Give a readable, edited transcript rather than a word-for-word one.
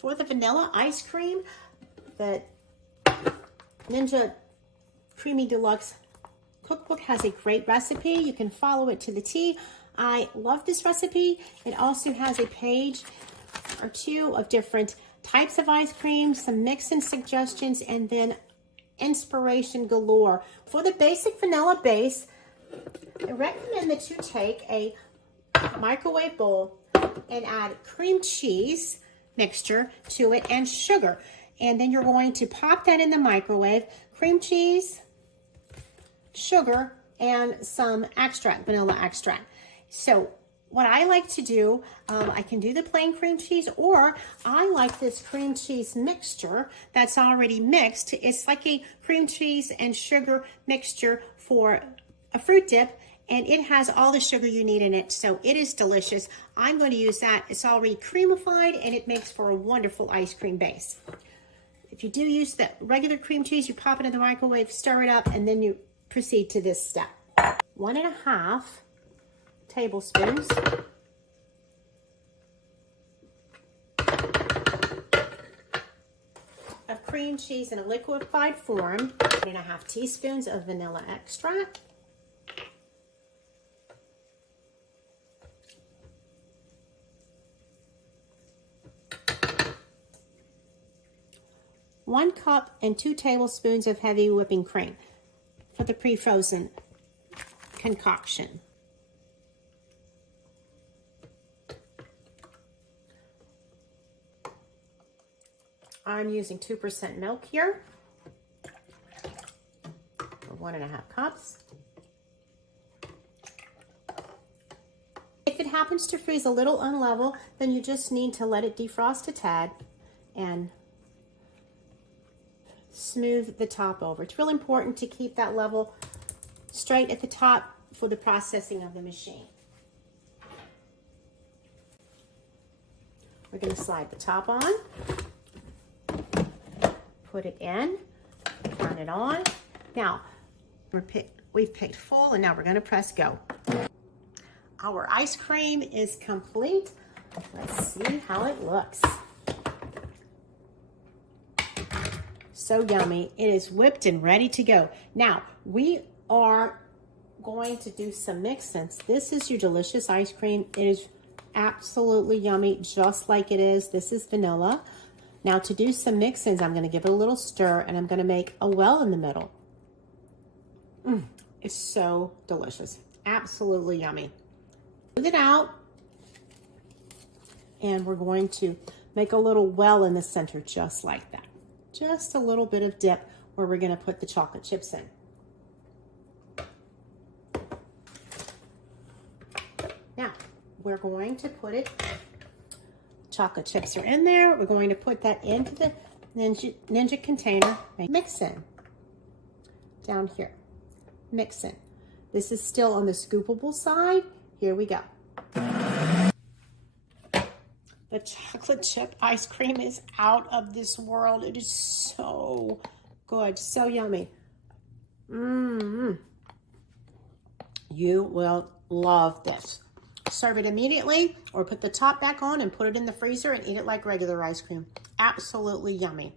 For the vanilla ice cream, the Ninja CREAMi Deluxe cookbook has a great recipe. You can follow it to the T. I love this recipe. It also has a page or two of different types of ice cream, some mix-in suggestions, and then inspiration galore. For the basic vanilla base, I recommend that you take a microwave bowl and add cream cheese mixture to it and sugar. And then you're going to pop that in the microwave. Cream cheese, sugar, and some extract, vanilla extract. So what I like to do, I can do the plain cream cheese, or I like this cream cheese mixture that's already mixed. It's like a cream cheese and sugar mixture for a fruit dip, and it has all the sugar you need in it, so it is delicious. I'm going to use that. It's already creamified, and it makes for a wonderful ice cream base. If you do use the regular cream cheese, you pop it in the microwave, stir it up, and then you proceed to this step. 1.5 tablespoons of cream cheese in a liquefied form, 1.5 teaspoons of vanilla extract, 1 cup and 2 tablespoons of heavy whipping cream for the pre-frozen concoction. I'm using 2% milk here for 1.5 cups. If it happens to freeze a little unlevel, then you just need to let it defrost a tad and smooth the top over. It's really important to keep that level straight at the top for the processing of the machine. We're going to slide the top on, put it in, turn it on. Now, we've picked full, and now we're going to press go. Our ice cream is complete. Let's see how it looks. So yummy. It is whipped and ready to go. Now, we are going to do some mix-ins. This is your delicious ice cream. It is absolutely yummy, just like it is. This is vanilla. Now, to do some mix-ins, I'm going to give it a little stir, and I'm going to make a well in the middle. It's so delicious. Absolutely yummy. Smooth it out, and we're going to make a little well in the center, just like that. Just a little bit of dip where we're going to put the chocolate chips in. Now, we're going to put it, chocolate chips are in there. We're going to put that into the Ninja container. Mix in. Down here. Mix in. This is still on the scoopable side. Here we go. The chocolate chip ice cream is out of this world. It is so good, so yummy. You will love this. Serve it immediately, or put the top back on and put it in the freezer and eat it like regular ice cream. Absolutely yummy.